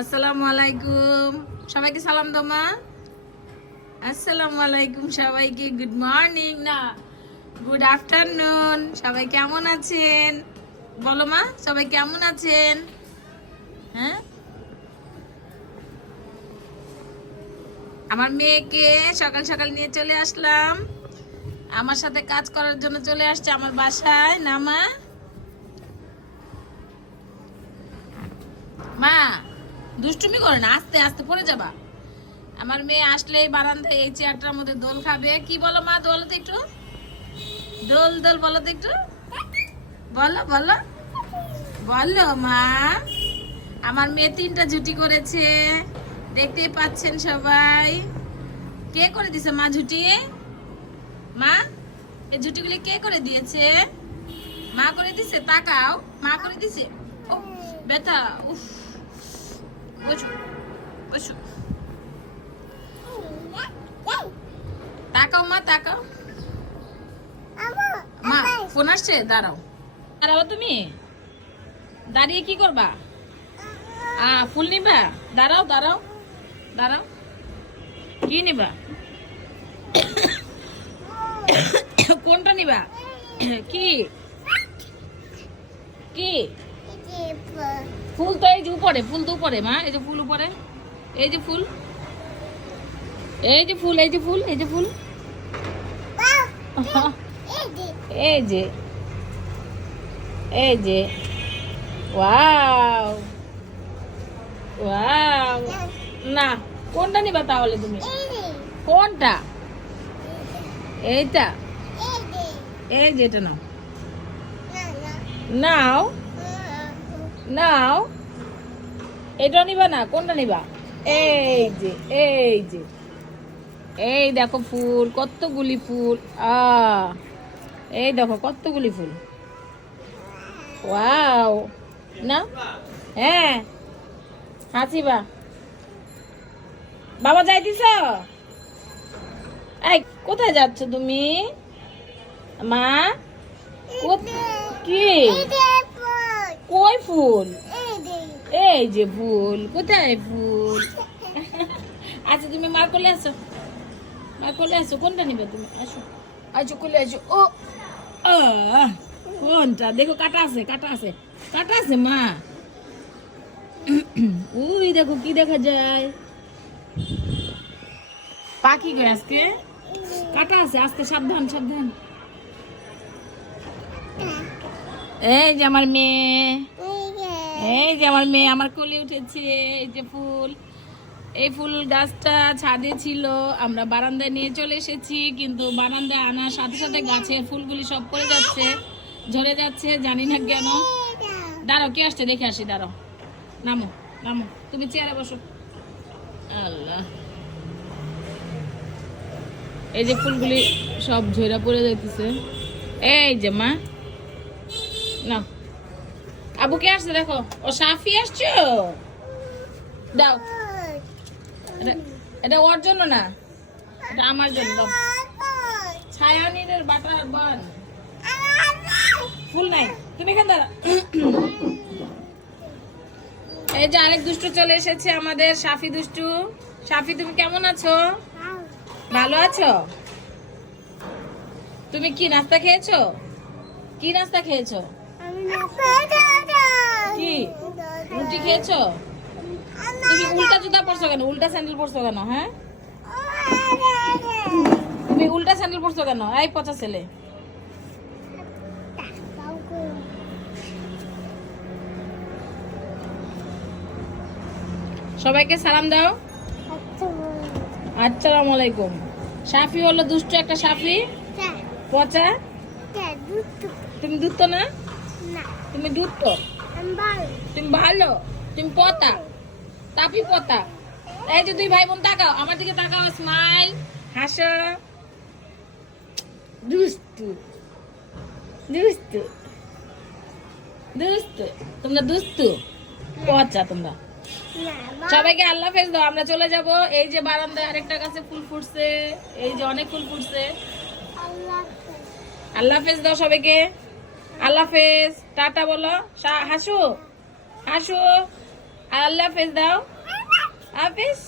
আসসালামু আলাইকুম সবাইকে সালাম দাও মা। আসসালামু আলাইকুম সবাইকে, গুড মর্নিং না গুড আফটারনুন। সবাই কেমন আছেন বলো মা, সবাই কেমন আছেন? হ্যাঁ, আমার মেয়েকে সকাল সকাল নিয়ে চলে আসলাম, আমার সাথে কাজ করার জন্য চলে আসছে আমার বাসায়। না মা, মা দুষ্টুমি করে না, আস্তে আস্তে পড়ে যাবা। আমার মেয়ে আসলে বারান্দায় এই চেয়ারটার মধ্যে দোল খাবে। কি বলো মা, দোল তো একটু, দোল দোল বলো তো একটু, বলো বলো বলো মা। আমার মেয়ে 3টা ঝুটি করেছে, দেখতেই পাচ্ছেন সবাই। কে করে দিছে মা ঝুটি? মা এই ঝুটিগুলি কে করে দিয়েছে? মা করে দিছে, তাকাও, মা করে দিছে। ও ব্যথা, উফ, বসো বসো, তাকাও মা তাকাও। মা ফোন আসছে, দাঁড়াও দাঁড়াও, তুমি দাঁড়িয়ে কি করবা? ফুল নিবা? দাঁড়াও দাঁড়াও দাঁড়াও, কি নিবা? কোনটা নিবা? কি কি ফুল? তো এই যে উপরে, ফুল তো উপরে মা, এই যে ফুল উপরে, এই যে ফুল, এই যে ফুল, এই যে ফুল, এই যে ফুল, এই যে, এই যে, ওয়াও ওয়াও। না কোনটা নিবা তাহলে তুমি? কোনটা? এইটা, এই যে এটা নাও, নাও নাও। এটা নিবা না, কোনটা নিবা? এই যে, এই যে, এই দেখো ফুল, কতগুলি ফুল। এই দেখো কতগুলি ফুল, ওয়াও। না হ্যাঁ, হাসিবা। বাবা যাইতিস? এই কোথায় যাচ্ছ তুমি মা? কি কই ফুল? এই যে ফুল, কোথায় ফুল? আচ্ছা তুমি মার কোলে আসো, মার কোলে আসো। কোনটা নিবে তুমি? আসো আসো কোলে আসো। ও কোনটা? দেখো কাটা আছে, কাটা আছে, কাটা আছে মা। ওই দেখো কি দেখা যায়, পাখি গো আজকে, কাটা আছে, আস্তে সাবধান সাবধান। এই যে আমার মেয়ে, এই যে আমার মেয়ে আমার কোলে উঠেছে। এই যে ফুল, এই ফুল গাছটা ছাদে ছিল, আমরা বারান্দায় নিয়ে চলে এসেছি, কিন্তু বারান্দায় আনার সাথে সাথে গাছের ফুলগুলি সব পড়ে যাচ্ছে, ঝরে যাচ্ছে, জানি না কেন। দাঁড়াও, কি আসছে দেখে আসি, দাঁড়াও। নামো নামো, তুমি চেয়ারে বসো। আল্লাহ, এই যে ফুলগুলি সব ঝরে পড়ে যাইতেছে। এই যে মা, না আবু কে আসছে দেখো, ও সাফি আসছো, দাও। এটা ওর জন্য না, এটা আমার জন্য। ছায়ানীরের বাটার বান, ফুল নাই, তুমি এখানে দাঁড়া। এই যে আরেক দুষ্টু চলে এসেছে আমাদের, সাফি দুষ্টু। সাফি তুমি কেমন আছো? ভালো আছো? তুমি কি নাস্তা খেয়েছো? কি নাস্তা খেয়েছো? কি রুটি খেয়েছো? তুমি উল্টা জুতা পরছো কেন? উল্টা স্যান্ডেল পরছো কেন? হ্যাঁ, তুমি উল্টা স্যান্ডেল পরছো কেন? এই পচা ছেলে। সবাইকে সালাম দাও। আসসালামু আলাইকুম। সাফি হলো দুষ্ট একটা সাফি, পচা। তুমি দুধ না, তুমি দুধ তো, তুমি ভালো, তুমি পতা, তাপি পতা। এই যে দুই ভাই বোন তাকাও, আমার দিকে তাকাও, স্মাইল, হাসো। দুষ্টু দুষ্টু দুষ্টু, তোমরা দুষ্টু পচা তোমরা। সবাইকে আল্লাহ হাফেজ দাও, আমরা চলে যাব। এই যে বারান্দায় আরেকটা গাছে ফুল ফুটছে, এই যে অনেক ফুল ফুটছে। আল্লাহ হাফেজ দাও সবাইকে, আল্লাহ হাফেজ, টাটা বলো, হাসো হাসো। আল্লাহ হাফেজ দাও, হাফেজ।